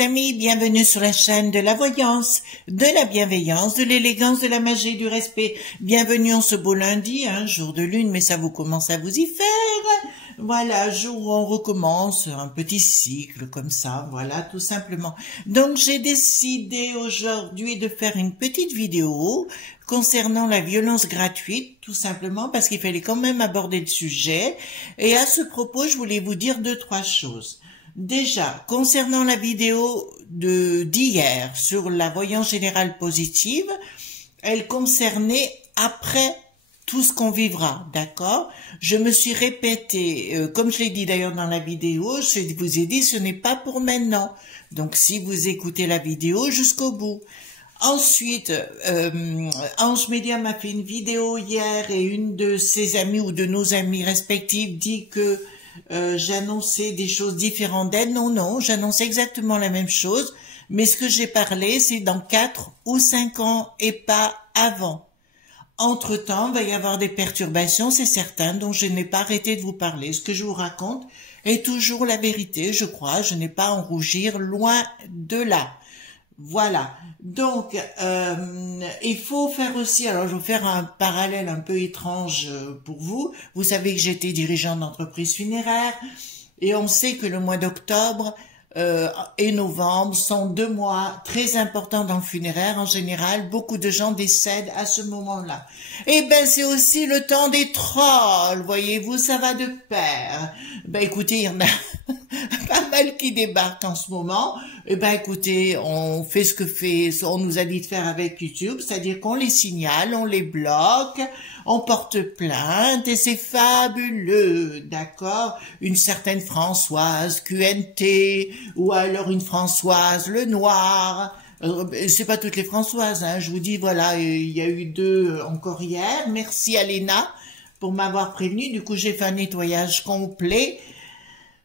les amis, bienvenue sur la chaîne de la voyance, de la bienveillance, de l'élégance, de la magie, du respect. Bienvenue en ce beau lundi, jour de lune, mais ça vous commence à vous y faire. Voilà, jour où on recommence un petit cycle comme ça, voilà, tout simplement. Donc j'ai décidé aujourd'hui de faire une petite vidéo concernant la violence gratuite, tout simplement parce qu'il fallait quand même aborder le sujet. Et à ce propos, je voulais vous dire 2-3 choses. Déjà, concernant la vidéo d'hier sur la voyance générale positive, elle concernait après tout ce qu'on vivra, d'accord? Je me suis répétée, comme je l'ai dit d'ailleurs dans la vidéo, je vous ai dit ce n'est pas pour maintenant. Donc si vous écoutez la vidéo jusqu'au bout. Ensuite, Ange Médium a fait une vidéo hier et une de ses amies ou de nos amis respectifs dit que j'annonçais des choses différentes d'elle. Non, j'annonçais exactement la même chose, mais ce que j'ai parlé, c'est dans 4 ou 5 ans et pas avant. Entre-temps, il va y avoir des perturbations, c'est certain, dont je n'ai pas arrêté de vous parler. Ce que je vous raconte est toujours la vérité, je crois, je n'ai pas à en rougir, loin de là. Voilà, donc il faut faire aussi, alors je vais faire un parallèle un peu étrange pour vous. Vous savez que j'étais dirigeante d'entreprise funéraire et on sait que le mois d'octobre et novembre sont 2 mois très importants dans le funéraire. En général, beaucoup de gens décèdent à ce moment-là. Et ben c'est aussi le temps des trolls, voyez-vous, ça va de pair. Ben écoutez, il y en a pas mal qui débarquent en ce moment. Eh ben écoutez, on fait ce que on nous a dit de faire avec YouTube, c'est-à-dire qu'on les signale, on les bloque, on porte plainte et c'est fabuleux, d'accord? Une certaine Françoise QNT ou alors une Françoise Lenoir. C'est pas toutes les Françoises, je vous dis, voilà, il y a eu 2 encore hier. Merci à Léna pour m'avoir prévenu. Du coup, j'ai fait un nettoyage complet.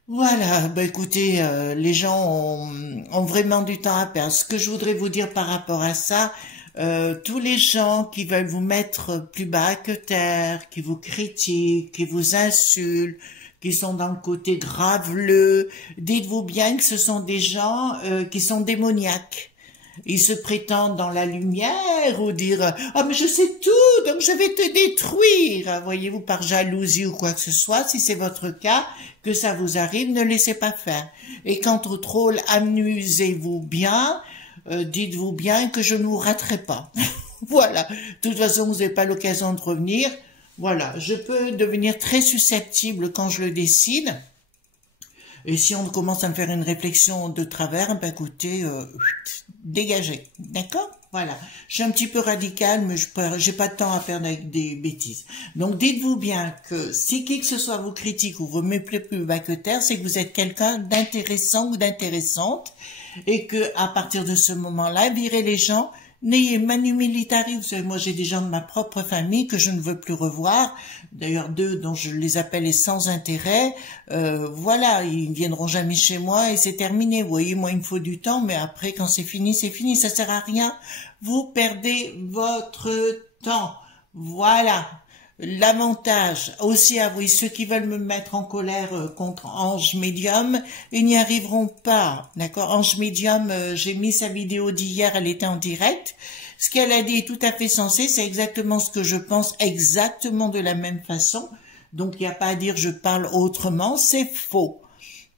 Voilà, bah écoutez, les gens ont vraiment du temps à perdre. Ce que je voudrais vous dire par rapport à ça, tous les gens qui veulent vous mettre plus bas que terre, qui vous critiquent, qui vous insultent, qui sont dans le côté graveleux, dites-vous bien que ce sont des gens qui sont démoniaques. Ils se prétendent dans la lumière ou dire « Ah mais je sais tout, donc je vais te détruire !» Voyez-vous, par jalousie ou quoi que ce soit, si c'est votre cas, que ça vous arrive, ne laissez pas faire. Et quant au troll, amusez-vous bien, dites-vous bien que je ne vous raterai pas. Voilà, de toute façon, vous n'avez pas l'occasion de revenir. Voilà, je peux devenir très susceptible quand je le décide. Et si on commence à me faire une réflexion de travers, ben écoutez, dégagez, d'accord? Voilà, je suis un petit peu radicale, mais j'ai pas de temps à perdre avec des bêtises. Donc dites-vous bien que si qui que ce soit vous critique ou vous me plaît plus bas que terre, c'est que vous êtes quelqu'un d'intéressant ou d'intéressante, et que à partir de ce moment-là, virez les gens. N'ayez manu militari, vous savez, moi j'ai des gens de ma propre famille que je ne veux plus revoir, d'ailleurs 2 dont je les appelle les sans intérêt, voilà, ils ne viendront jamais chez moi et c'est terminé, vous voyez, moi il me faut du temps, mais après quand c'est fini, ça sert à rien, vous perdez votre temps, voilà. L'avantage aussi, à vous, ceux qui veulent me mettre en colère contre Ange Médium, ils n'y arriveront pas, d'accord? Ange Médium, j'ai mis sa vidéo d'hier, elle était en direct. Ce qu'elle a dit est tout à fait sensé, c'est exactement ce que je pense, exactement de la même façon. Donc il n'y a pas à dire je parle autrement, c'est faux.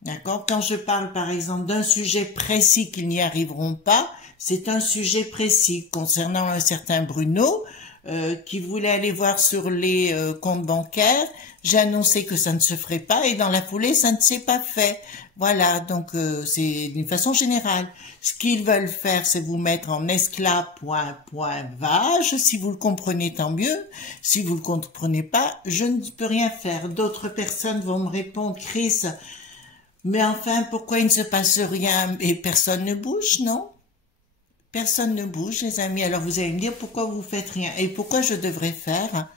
D'accord? Quand je parle par exemple d'un sujet précis qu'ils n'y arriveront pas, c'est un sujet précis concernant un certain Bruno, qui voulait aller voir sur les comptes bancaires. J'ai annoncé que ça ne se ferait pas et dans la foulée, ça ne s'est pas fait. Voilà, donc c'est d'une façon générale. Ce qu'ils veulent faire, c'est vous mettre en esclave, vage. Si vous le comprenez, tant mieux. Si vous le comprenez pas, je ne peux rien faire. D'autres personnes vont me répondre, Chris, mais enfin, pourquoi il ne se passe rien et personne ne bouge, non? Personne ne bouge, les amis. Alors vous allez me dire pourquoi vous faites rien et pourquoi je devrais faire,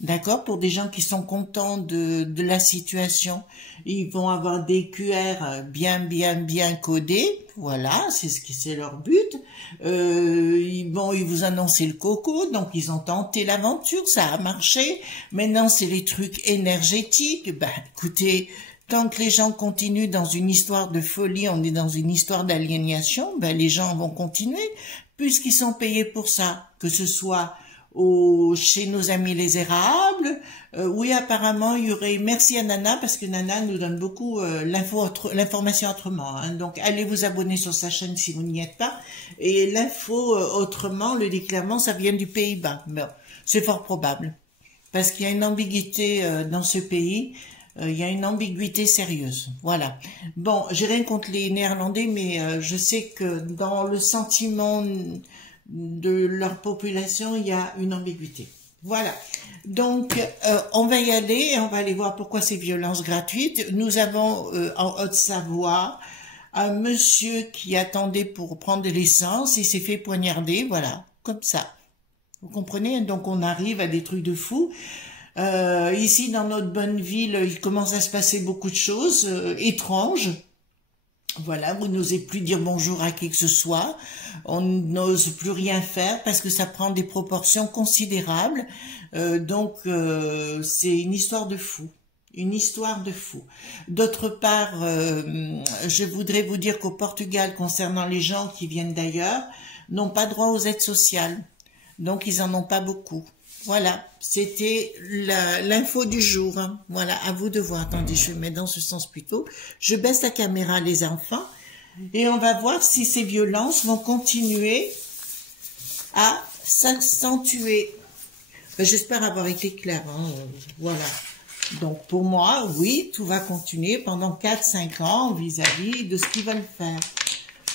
d'accord, pour des gens qui sont contents de la situation. Ils vont avoir des QR bien codés, voilà, c'est leur but. Ils vous annoncer le coco, donc ils ont tenté l'aventure, ça a marché. Maintenant c'est les trucs énergétiques. Ben écoutez, Tant que les gens continuent dans une histoire de folie, on est dans une histoire d'aliénation, ben les gens vont continuer, puisqu'ils sont payés pour ça, que ce soit chez nos amis les érables. Oui, apparemment, il y aurait... Merci à Nana, parce que Nana nous donne beaucoup l'information autrement. Hein. Donc, allez vous abonner sur sa chaîne si vous n'y êtes pas. Et l'info autrement, le déclarement, ça vient du Pays-Bas. Bon, c'est fort probable, parce qu'il y a une ambiguïté dans ce pays. Il y a une ambiguïté sérieuse. Voilà. Bon, j'ai rien contre les Néerlandais, mais je sais que dans le sentiment de leur population, il y a une ambiguïté. Voilà. Donc, on va y aller et on va aller voir pourquoi ces violences gratuites. Nous avons en Haute-Savoie un monsieur qui attendait pour prendre de l'essence, il s'est fait poignarder, voilà, comme ça. Vous comprenez? Donc, on arrive à des trucs de fou. Ici, dans notre bonne ville, il commence à se passer beaucoup de choses étranges. Voilà, vous n'osez plus dire bonjour à qui que ce soit. On n'ose plus rien faire parce que ça prend des proportions considérables. Donc, c'est une histoire de fou. Une histoire de fou. D'autre part, je voudrais vous dire qu'au Portugal, concernant les gens qui viennent d'ailleurs, n'ont pas droit aux aides sociales. Donc, ils en ont pas beaucoup. Voilà, c'était l'info du jour. Hein. Voilà, à vous de voir. Attendez, je vais mettre dans ce sens plutôt. Je baisse la caméra, les enfants, et on va voir si ces violences vont continuer à s'accentuer. J'espère avoir été claire. Hein. Voilà. Donc, pour moi, oui, tout va continuer pendant 4-5 ans vis-à-vis de ce qu'ils veulent faire.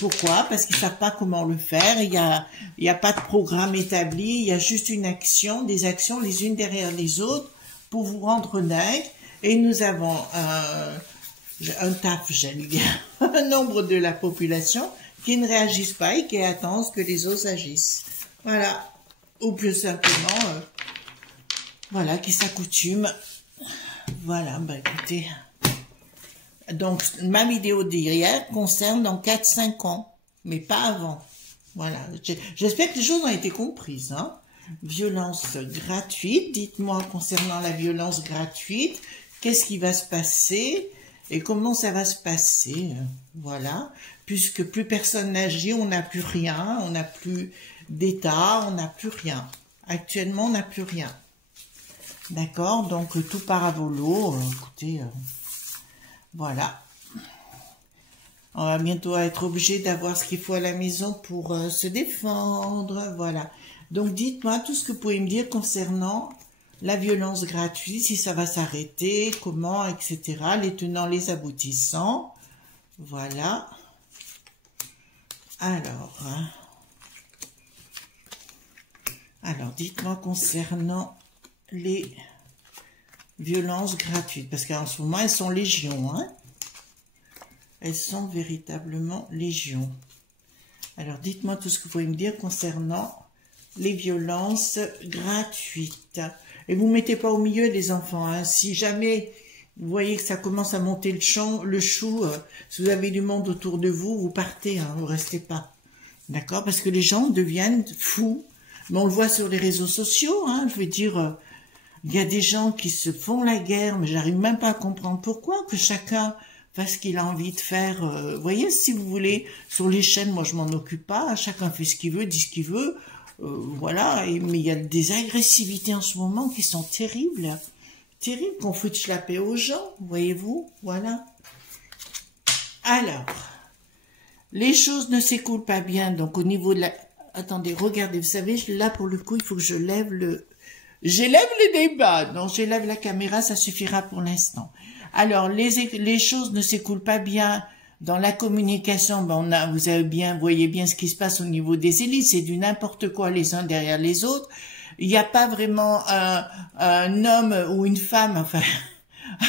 Pourquoi? Parce qu'ils savent pas comment le faire. Il y a pas de programme établi. Il y a juste une action, des actions les unes derrière les autres pour vous rendre dingue. Et nous avons un taf, j'allais dire, un nombre de la population qui ne réagissent pas et qui attendent que les autres agissent. Voilà. Ou plus simplement, voilà, qui s'accoutument. Voilà, bah écoutez... Donc, ma vidéo d'hier concerne dans 4-5 ans, mais pas avant. Voilà. J'espère que les choses ont été comprises. Hein. Violence gratuite. Dites-moi concernant la violence gratuite, qu'est-ce qui va se passer et comment ça va se passer. Voilà. Puisque plus personne n'agit, on n'a plus rien, on n'a plus d'État, on n'a plus rien. Actuellement, on n'a plus rien. D'accord? Donc, tout part à volo. Écoutez... Voilà. On va bientôt être obligé d'avoir ce qu'il faut à la maison pour se défendre. Voilà. Donc, dites-moi tout ce que vous pouvez me dire concernant la violence gratuite, si ça va s'arrêter, comment, etc. Les tenants, les aboutissants. Voilà. Alors, dites-moi concernant les... violences gratuites, parce qu'en ce moment, elles sont légion, hein. Elles sont véritablement légion. Alors, dites-moi tout ce que vous pouvez me dire concernant les violences gratuites. Et vous ne mettez pas au milieu, les enfants, hein. Si jamais vous voyez que ça commence à monter le chou, si vous avez du monde autour de vous, vous partez, hein, vous restez pas. D'accord? Parce que les gens deviennent fous. Mais on le voit sur les réseaux sociaux, hein, je veux dire... Il y a des gens qui se font la guerre, mais j'arrive même pas à comprendre pourquoi, que chacun fasse ce qu'il a envie de faire. Vous voyez, si vous voulez, sur les chaînes, moi je m'en occupe pas, chacun fait ce qu'il veut, dit ce qu'il veut, voilà. Mais il y a des agressivités en ce moment qui sont terribles, terribles, qu'on fout de la paix aux gens, voyez-vous, voilà. Alors, les choses ne s'écoulent pas bien, donc au niveau de la... Attendez, regardez, vous savez, là pour le coup, il faut que je lève le... J'élève les débats. Non, j'élève la caméra, ça suffira pour l'instant. Alors, les choses ne s'écoulent pas bien dans la communication. Ben vous voyez bien ce qui se passe au niveau des élites. C'est du n'importe quoi les uns derrière les autres. Il n'y a pas vraiment un homme ou une femme, enfin,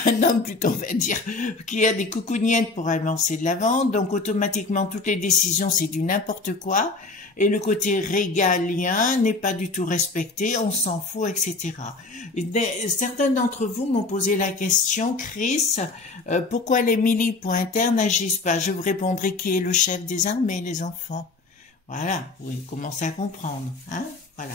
un homme plutôt, on va dire, qui a des coucougnettes pour avancer de l'avant. Donc, automatiquement, toutes les décisions, c'est du n'importe quoi. Et le côté régalien n'est pas du tout respecté, on s'en fout, etc. Certains d'entre vous m'ont posé la question, Chris, pourquoi les militaires n'agissent pas? Je vous répondrai qui est le chef des armées, les enfants. Voilà, vous commencez à comprendre, hein, voilà.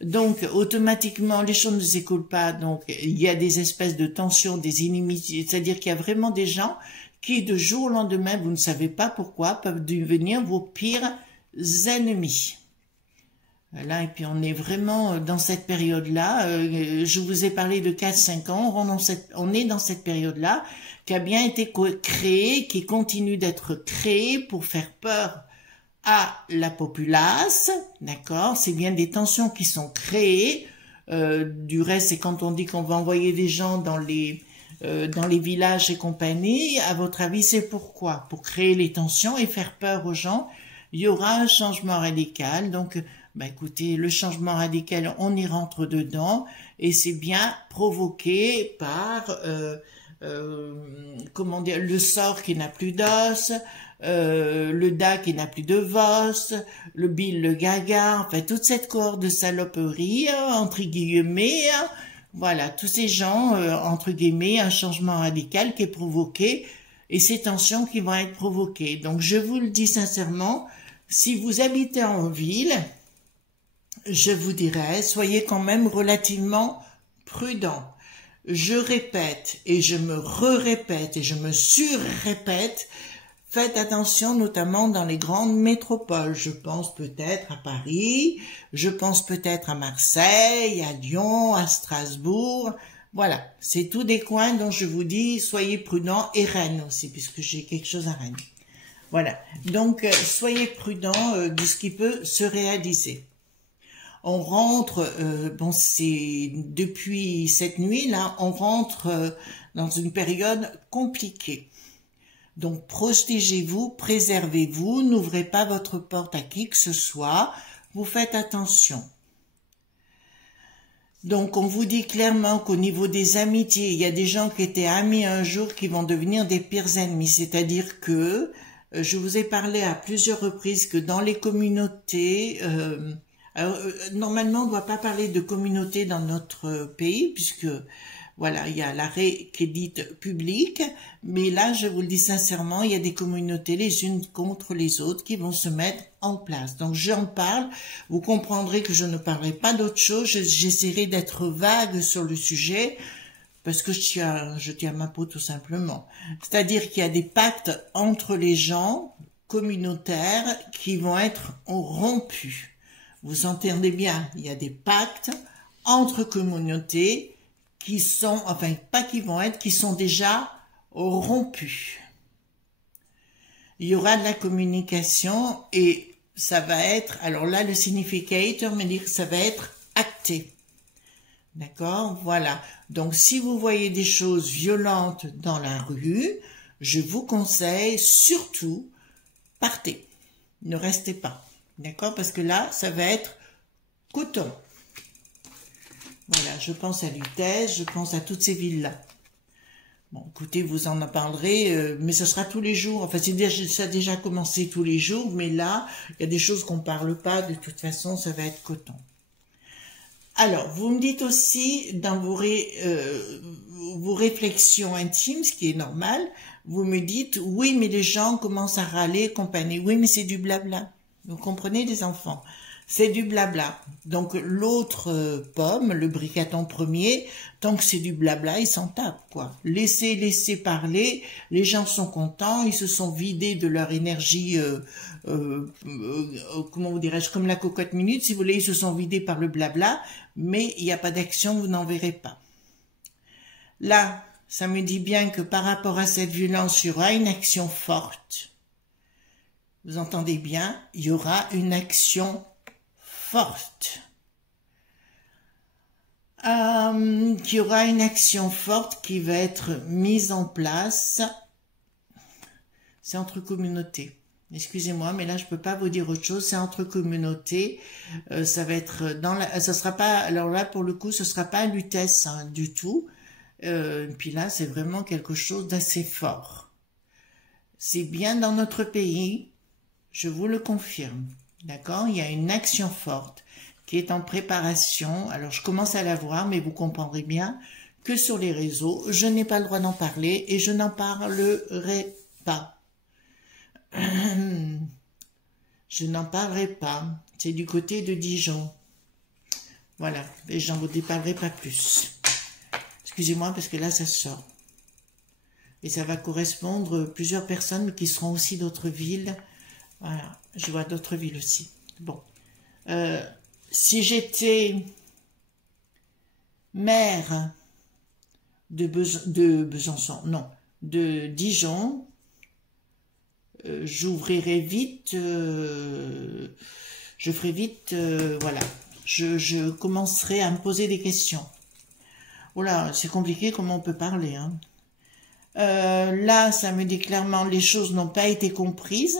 Donc, automatiquement, les choses ne s'écoulent pas. Donc, il y a des espèces de tensions, des inimitiés. C'est-à-dire qu'il y a vraiment des gens qui, de jour au lendemain, vous ne savez pas pourquoi, peuvent devenir vos pires ennemis. Voilà, et puis on est vraiment dans cette période-là. Je vous ai parlé de 4-5 ans. On est dans cette période-là qui a bien été créée, qui continue d'être créée pour faire peur à la populace, d'accord? C'est bien des tensions qui sont créées. Du reste, c'est quand on dit qu'on va envoyer des gens dans les villages et compagnie. À votre avis, c'est pourquoi? Pour créer les tensions et faire peur aux gens. Il y aura un changement radical. Donc, bah écoutez, le changement radical, on y rentre dedans et c'est bien provoqué par comment dire, le sort qui n'a plus d'os, le Da qui n'a plus de vos, le Bill le Gaga, enfin toute cette cohorte de saloperies, entre guillemets, voilà, tous ces gens, entre guillemets, un changement radical qui est provoqué et ces tensions qui vont être provoquées. Donc je vous le dis sincèrement, si vous habitez en ville, je vous dirais, soyez quand même relativement prudent. Je répète et je me répète et je me surrépète, faites attention notamment dans les grandes métropoles. Je pense peut-être à Paris, je pense peut-être à Marseille, à Lyon, à Strasbourg. Voilà, c'est tous des coins dont je vous dis, soyez prudents, et Rennes aussi, puisque j'ai quelque chose à Rennes. Voilà, donc soyez prudents de ce qui peut se réaliser. On rentre, bon c'est depuis cette nuit-là, on rentre dans une période compliquée. Donc protégez-vous, préservez-vous, n'ouvrez pas votre porte à qui que ce soit, vous faites attention. Donc on vous dit clairement qu'au niveau des amitiés, il y a des gens qui étaient amis un jour qui vont devenir des pires ennemis, c'est-à-dire que, je vous ai parlé à plusieurs reprises que dans les communautés... Alors, normalement, on ne doit pas parler de communauté dans notre pays, puisque, voilà, il y a l'arrêt qui est dite public, mais là, je vous le dis sincèrement, il y a des communautés les unes contre les autres qui vont se mettre en place. Donc, j'en parle, vous comprendrez que je ne parlerai pas d'autre chose, j'essaierai d'être vague sur le sujet, parce que je tiens ma peau tout simplement. C'est-à-dire qu'il y a des pactes entre les gens communautaires qui vont être rompus. Vous entendez bien, il y a des pactes entre communautés qui sont, enfin pas qui vont être, qui sont déjà rompus. Il y aura de la communication et ça va être, alors là le significateur me dit que ça va être acté. D'accord? Voilà. Donc si vous voyez des choses violentes dans la rue, je vous conseille surtout, partez. Ne restez pas. D'accord? Parce que là, ça va être coton. Voilà, je pense à Lutèce, je pense à toutes ces villes-là. Bon, écoutez, vous en parlerez, mais ce sera tous les jours. Enfin, ça a déjà commencé tous les jours, mais là, il y a des choses qu'on ne parle pas. De toute façon, ça va être coton. Alors, vous me dites aussi, dans vos réflexions intimes, ce qui est normal, vous me dites, oui, mais les gens commencent à râler, compagnie. Oui, mais c'est du blabla. Vous comprenez, les enfants? C'est du blabla. Donc, l'autre pomme, le bricaton premier, tant que c'est du blabla, il s'en tape, quoi. Laissez parler, les gens sont contents, ils se sont vidés de leur énergie, comment vous dirais-je, comme la cocotte minute, si vous voulez, ils se sont vidés par le blabla, mais il n'y a pas d'action, vous n'en verrez pas. Là, ça me dit bien que par rapport à cette violence, il y aura une action forte. Vous entendez bien, il y aura une action forte. Qu'il y aura une action forte qui va être mise en place. C'est entre communautés. Excusez-moi, mais là je peux pas vous dire autre chose. C'est entre communautés. Ça va être dans la. Ça sera pas. Alors là pour le coup, ce sera pas Lutèce hein, du tout. Puis là, c'est vraiment quelque chose d'assez fort. C'est bien dans notre pays. Je vous le confirme, d'accord? Il y a une action forte qui est en préparation. Alors, je commence à la voir, mais vous comprendrez bien que sur les réseaux, je n'ai pas le droit d'en parler et je n'en parlerai pas. Je n'en parlerai pas. C'est du côté de Dijon. Voilà, et j'en vous déparlerai pas plus. Excusez-moi parce que là ça sort. Et ça va correspondre à plusieurs personnes qui seront aussi d'autres villes. Voilà, je vois d'autres villes aussi. Bon. Si j'étais maire de Besançon, non, de Dijon, j'ouvrirai vite, je ferai vite, voilà, je commencerai à me poser des questions. Voilà, c'est compliqué comment on peut parler, hein. Là, ça me dit clairement, les choses n'ont pas été comprises.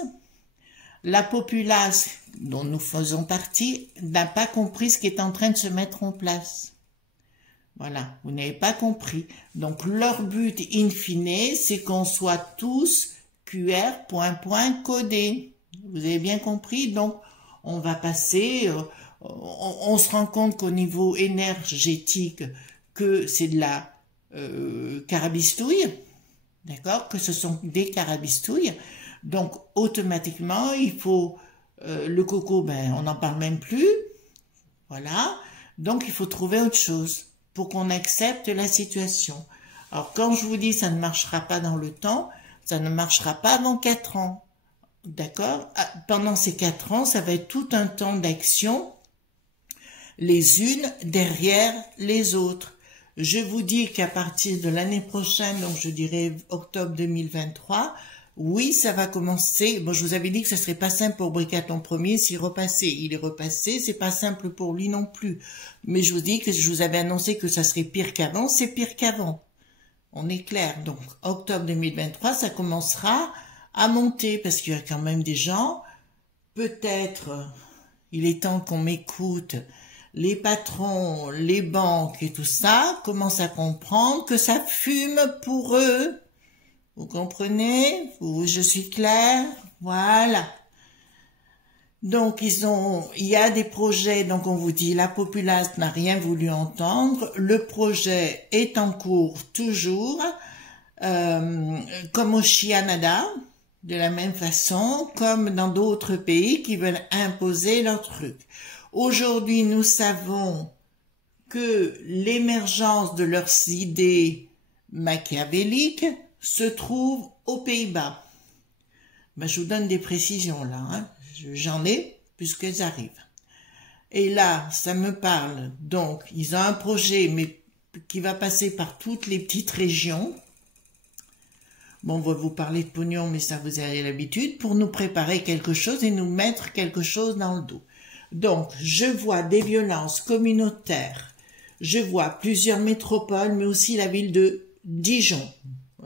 La populace dont nous faisons partie n'a pas compris ce qui est en train de se mettre en place. Voilà, vous n'avez pas compris. Donc, leur but in fine, c'est qu'on soit tous QR ... codés. Vous avez bien compris? Donc, on va passer, on se rend compte qu'au niveau énergétique, que c'est de la carabistouille, d'accord? Que ce sont des carabistouilles. Donc, automatiquement, il faut, le coco, ben, on n'en parle même plus. Voilà. Donc, il faut trouver autre chose pour qu'on accepte la situation. Alors, quand je vous dis ça ne marchera pas dans le temps, ça ne marchera pas avant 4 ans. D'accord? Pendant ces 4 ans, ça va être tout un temps d'action, les unes derrière les autres. Je vous dis qu'à partir de l'année prochaine, donc je dirais octobre 2023, oui, ça va commencer. Bon, je vous avais dit que ça serait pas simple pour Bricaton Premier s'il repassait. Il est repassé, c'est pas simple pour lui non plus. Mais je vous dis que je vous avais annoncé que ça serait pire qu'avant, c'est pire qu'avant. On est clair. Donc, octobre 2023, ça commencera à monter parce qu'il y a quand même des gens, peut-être, il est temps qu'on m'écoute, les patrons, les banques et tout ça commencent à comprendre que ça fume pour eux. Vous comprenez? Je suis claire? Voilà. Donc, il y a des projets, donc on vous dit, la populace n'a rien voulu entendre, le projet est en cours toujours, comme au Canada, de la même façon, comme dans d'autres pays qui veulent imposer leur truc. Aujourd'hui, nous savons que l'émergence de leurs idées machiavéliques se trouve aux Pays-Bas. Ben, je vous donne des précisions là, hein. J'en ai puisqu'elles arrivent. Et là, ça me parle. Donc, ils ont un projet, mais qui va passer par toutes les petites régions. Bon, on va vous parler de pognon, mais ça vous avez l'habitude, pour nous préparer quelque chose et nous mettre quelque chose dans le dos. Donc, je vois des violences communautaires. Je vois plusieurs métropoles, mais aussi la ville de Dijon.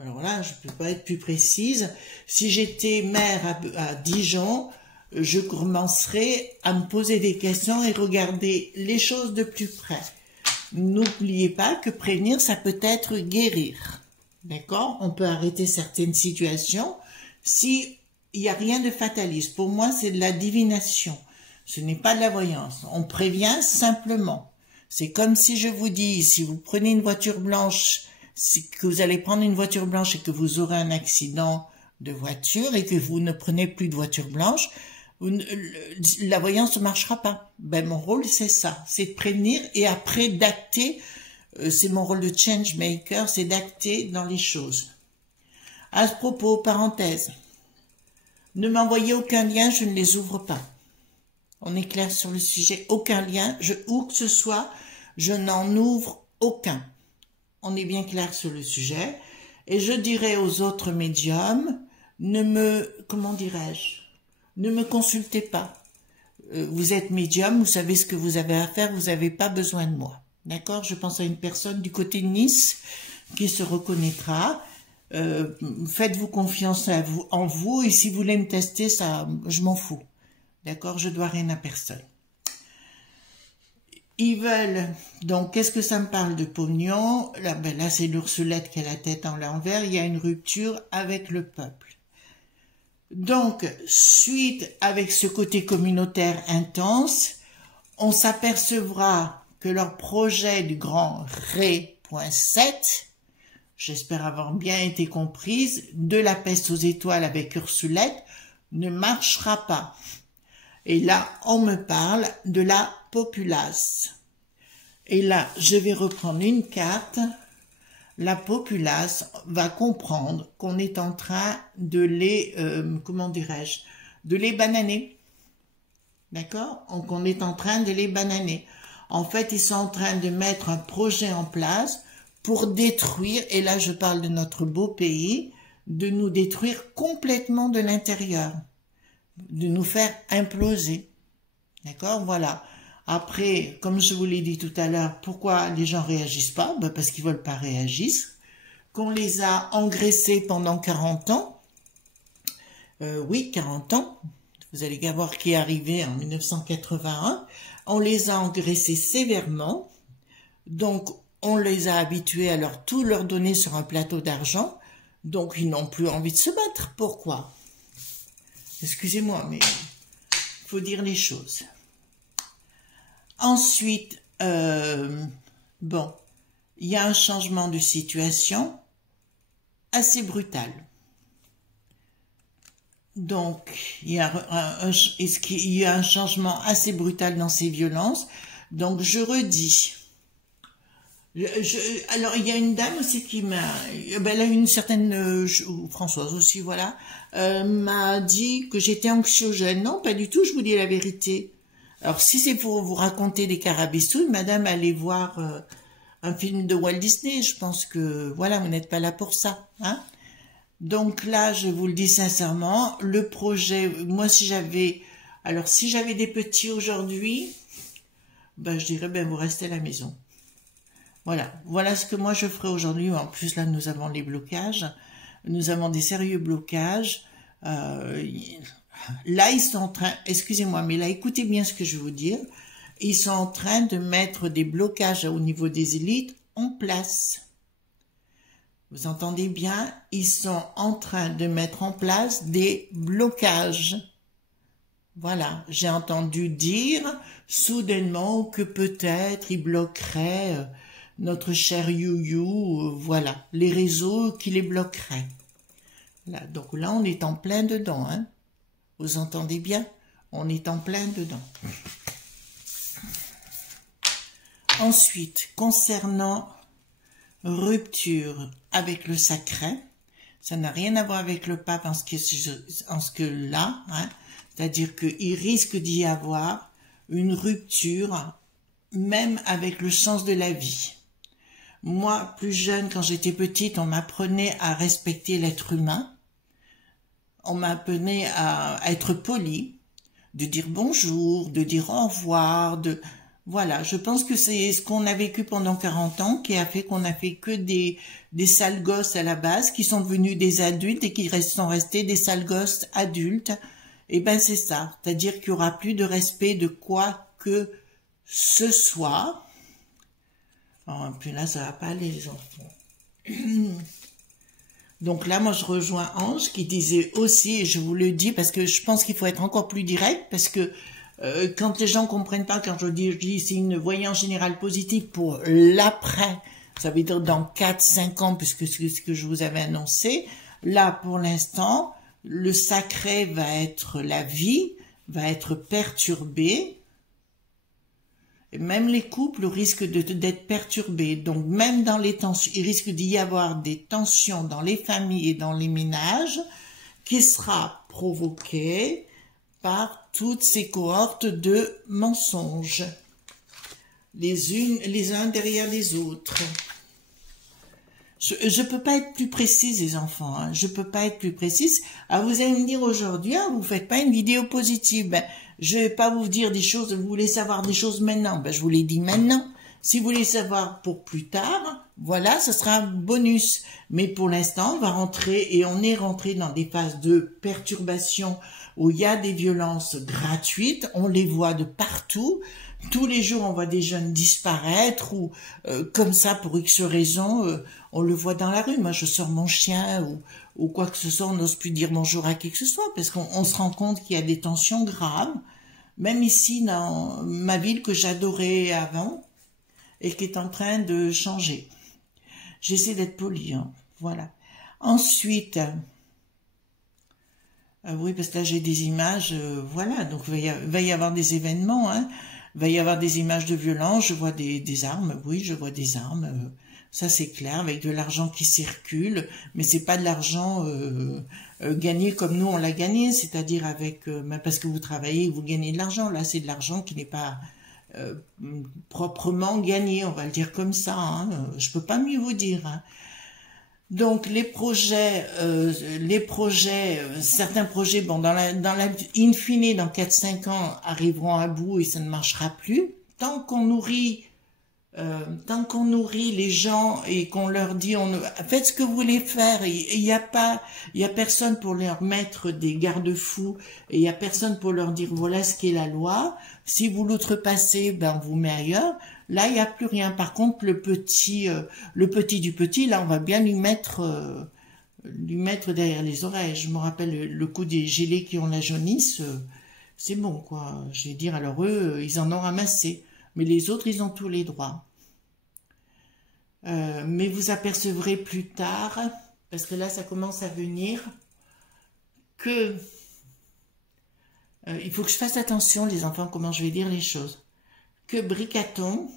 Alors là, je ne peux pas être plus précise. Si j'étais maire à Dijon, je commencerai à me poser des questions et regarder les choses de plus près. N'oubliez pas que prévenir, ça peut être guérir. D'accord? On peut arrêter certaines situations si il n'y a rien de fataliste. Pour moi, c'est de la divination. Ce n'est pas de la voyance. On prévient simplement. C'est comme si je vous dis, si vous prenez une voiture blanche, que vous allez prendre une voiture blanche et que vous aurez un accident de voiture et que vous ne prenez plus de voiture blanche, la voyance ne marchera pas. Ben, mon rôle, c'est ça. C'est de prévenir et après d'acter. C'est mon rôle de change maker, c'est d'acter dans les choses. À ce propos, parenthèse, ne m'envoyez aucun lien, je ne les ouvre pas. On est clair sur le sujet, aucun lien, où que ce soit, je n'en ouvre aucun. On est bien clair sur le sujet. Et je dirais aux autres médiums, comment dirais-je, ne me consultez pas. Vous êtes médium, vous savez ce que vous avez à faire, vous n'avez pas besoin de moi. D'accord? Je pense à une personne du côté de Nice qui se reconnaîtra. Faites-vous confiance en vous et si vous voulez me tester, ça, je m'en fous. D'accord? Je dois rien à personne. Ils veulent, donc, qu'est-ce que ça me parle de pognon? Là, ben là c'est l'Ursulette qui a la tête en l'envers. Il y a une rupture avec le peuple. Donc, suite avec ce côté communautaire intense, on s'apercevra que leur projet du grand Ré.7, j'espère avoir bien été comprise, de la peste aux étoiles avec Ursulette, ne marchera pas. Et là, on me parle de la populace. Et là, je vais reprendre une carte. La populace va comprendre qu'on est en train de les, comment dirais-je, de les bananer. D'accord? Qu'on est en train de les bananer. En fait, ils sont en train de mettre un projet en place pour détruire, et là je parle de notre beau pays, de nous détruire complètement de l'intérieur, de nous faire imploser. D'accord? Voilà. Après, comme je vous l'ai dit tout à l'heure, pourquoi les gens réagissent pas? Ben parce qu'ils veulent pas réagir. Qu'on les a engraissés pendant 40 ans. Oui, 40 ans. Vous allez voir qui est arrivé en 1981. On les a engraissés sévèrement. Donc, on les a habitués à tout leur donner sur un plateau d'argent. Donc, ils n'ont plus envie de se battre. Pourquoi? Excusez-moi, mais il faut dire les choses. Ensuite, bon, il y a un changement de situation assez brutal. Donc, il y a un changement assez brutal dans ces violences. Donc, je redis. Alors, il y a une dame aussi qui m'a... Ben, elle a une certaine... Françoise aussi, voilà. M'a dit que j'étais anxiogène. Non, pas du tout, je vous dis la vérité. Alors, si c'est pour vous raconter des carabistouilles, madame, allez voir un film de Walt Disney. Je pense que, voilà, vous n'êtes pas là pour ça. Hein? Donc là, je vous le dis sincèrement, le projet, moi, si j'avais des petits aujourd'hui, ben, je dirais, ben, vous restez à la maison. Voilà ce que moi je ferai aujourd'hui. En plus, là, nous avons les blocages. Nous avons des sérieux blocages. Là, ils sont en train, excusez-moi, mais là, écoutez bien ce que je vais vous dire. Ils sont en train de mettre des blocages au niveau des élites en place. Vous entendez bien? Ils sont en train de mettre en place des blocages. Voilà, j'ai entendu dire soudainement que peut-être ils bloqueraient notre cher You, voilà, les réseaux qui les bloqueraient. Là, donc là, on est en plein dedans, hein. Vous entendez bien? On est en plein dedans. Ensuite, concernant rupture avec le sacré, ça n'a rien à voir avec le pape en ce que là, hein, c'est-à-dire qu'il risque d'y avoir une rupture, même avec le sens de la vie. Moi, plus jeune, quand j'étais petite, on m'apprenait à respecter l'être humain, on m'apprenait à être poli, de dire bonjour, de dire au revoir, Voilà, je pense que c'est ce qu'on a vécu pendant 40 ans qui a fait qu'on a fait que des sales gosses à la base, qui sont devenus des adultes et qui sont restés des sales gosses adultes. Et ben c'est ça, c'est-à-dire qu'il n'y aura plus de respect de quoi que ce soit. Oh, puis là, ça va pas aller, les enfants. Donc là, moi, je rejoins Ange qui disait aussi, et je vous le dis parce que je pense qu'il faut être encore plus direct, parce que quand les gens comprennent pas, quand je dis c'est une voyance générale positive pour l'après, ça veut dire dans 4-5 ans, puisque c'est ce que je vous avais annoncé. Là, pour l'instant, le sacré va être la vie, va être perturbé. Et même les couples risquent d'être perturbés. Donc, même dans les tensions, il risque d'y avoir des tensions dans les familles et dans les ménages qui sera provoquée par toutes ces cohortes de mensonges, les uns derrière les autres. Je peux pas être plus précise, les enfants, hein. Je peux pas être plus précise. Ah, vous allez me dire aujourd'hui, ah, vous faites pas une vidéo positive. Ben, je vais pas vous dire des choses, vous voulez savoir des choses maintenant. Ben, je vous les dis maintenant. Si vous voulez savoir pour plus tard, voilà, ce sera un bonus. Mais pour l'instant, on va rentrer, et on est rentré dans des phases de perturbation où il y a des violences gratuites, on les voit de partout. Tous les jours, on voit des jeunes disparaître ou comme ça, pour X raisons, on le voit dans la rue. Moi, je sors mon chien ou quoi que ce soit, on n'ose plus dire bonjour à qui que ce soit parce qu'on se rend compte qu'il y a des tensions graves. Même ici, dans ma ville que j'adorais avant et qui est en train de changer. J'essaie d'être polie, hein. Voilà. Ensuite... oui, parce que là, j'ai des images, voilà, donc il va y avoir des événements, hein. Il va y avoir des images de violence, je vois des armes, oui, je vois des armes, ça c'est clair, avec de l'argent qui circule, mais c'est pas de l'argent gagné comme nous on l'a gagné, c'est-à-dire avec, parce que vous travaillez, vous gagnez de l'argent, là c'est de l'argent qui n'est pas proprement gagné, on va le dire comme ça, hein, je peux pas mieux vous dire, hein. Donc les projets, certains projets, bon, dans la in fine, dans 4-5 ans, arriveront à bout et ça ne marchera plus. Tant qu'on nourrit les gens et qu'on leur dit, faites ce que vous voulez faire, il y a personne pour leur mettre des garde-fous, et il y a personne pour leur dire voilà ce qu'est la loi. Si vous l'outrepassez, ben on vous met ailleurs. Là, il n'y a plus rien. Par contre, le petit du petit, là, on va bien lui mettre derrière les oreilles. Je me rappelle le coup des gilets qui ont la jaunisse, c'est bon, quoi. Je vais dire, alors eux, ils en ont ramassé. Mais les autres, ils ont tous les droits. Mais vous apercevrez plus tard, parce que là, ça commence à venir, que il faut que je fasse attention, les enfants, comment je vais dire les choses. Que Bricaton,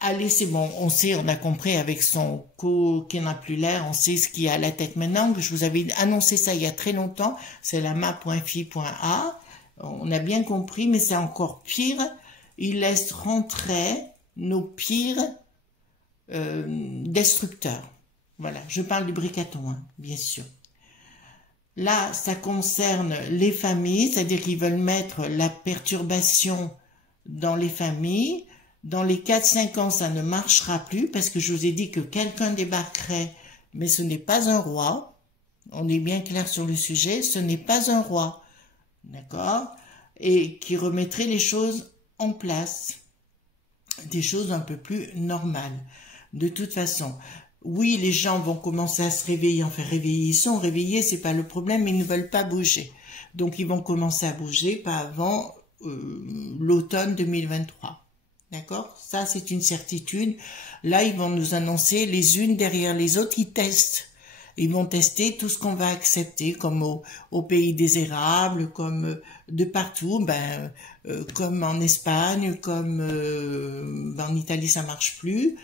allez, c'est bon, on sait, on a compris avec son co-qui-n'a-plus-l'air, on sait ce qu'il y a à la tête maintenant, que je vous avais annoncé ça il y a très longtemps, c'est la ma.fi.a, on a bien compris, mais c'est encore pire, il laisse rentrer nos pires destructeurs. Voilà, je parle du Bricaton, hein, bien sûr. Là, ça concerne les familles, c'est-à-dire qu'ils veulent mettre la perturbation dans les familles. Dans les 4-5 ans, ça ne marchera plus parce que je vous ai dit que quelqu'un débarquerait, mais ce n'est pas un roi. On est bien clair sur le sujet, ce n'est pas un roi, d'accord? Et qui remettrait les choses en place, des choses un peu plus normales. De toute façon, oui, les gens vont commencer à se réveiller, enfin réveiller, ils sont réveillés, c'est pas le problème, mais ils ne veulent pas bouger. Donc ils vont commencer à bouger, pas avant l'automne 2023. D'accord? Ça, c'est une certitude. Là, ils vont nous annoncer les unes derrière les autres, ils testent. Ils vont tester tout ce qu'on va accepter, comme au pays des érables, comme de partout, comme en Espagne, comme en Italie ça marche plus,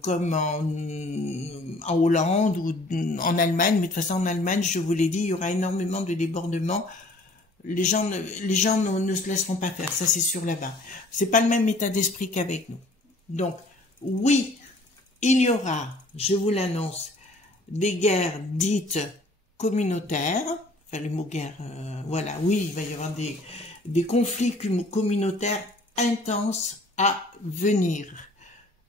comme en Hollande ou en Allemagne. Mais de toute façon, en Allemagne, je vous l'ai dit, il y aura énormément de débordements. Les gens ne se laisseront pas faire, ça c'est sûr là-bas. C'est pas le même état d'esprit qu'avec nous. Donc, oui, il y aura, je vous l'annonce, des guerres dites communautaires, enfin le mot guerre, voilà, oui, il va y avoir des conflits communautaires intenses à venir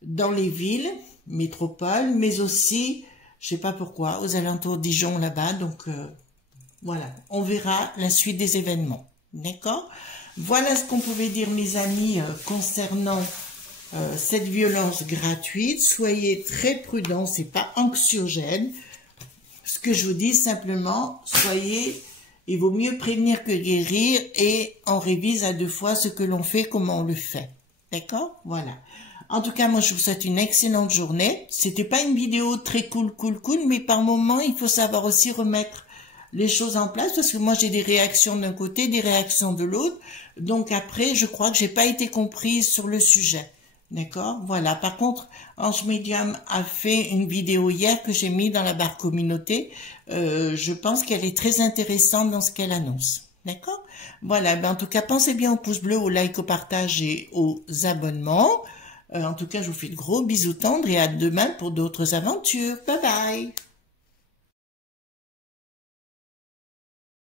dans les villes, métropoles, mais aussi, je sais pas pourquoi, aux alentours de Dijon là-bas, donc voilà, on verra la suite des événements, d'accord? Voilà ce qu'on pouvait dire, mes amis, concernant cette violence gratuite. Soyez très prudents, c'est pas anxiogène. Ce que je vous dis simplement, il vaut mieux prévenir que guérir, et on révise à 2 fois ce que l'on fait, comment on le fait. D'accord? Voilà. En tout cas, moi, je vous souhaite une excellente journée. C'était pas une vidéo très cool, mais par moment, il faut savoir aussi remettre les choses en place, parce que moi, j'ai des réactions d'un côté, des réactions de l'autre. Donc après, je crois que j'ai pas été comprise sur le sujet. D'accord? Voilà. Par contre, Ange Médium a fait une vidéo hier que j'ai mis dans la barre communauté. Je pense qu'elle est très intéressante dans ce qu'elle annonce. D'accord? Voilà. En tout cas, pensez bien au pouce bleu, au like, au partage et aux abonnements. En tout cas, je vous fais de gros bisous tendres et à demain pour d'autres aventures. Bye bye!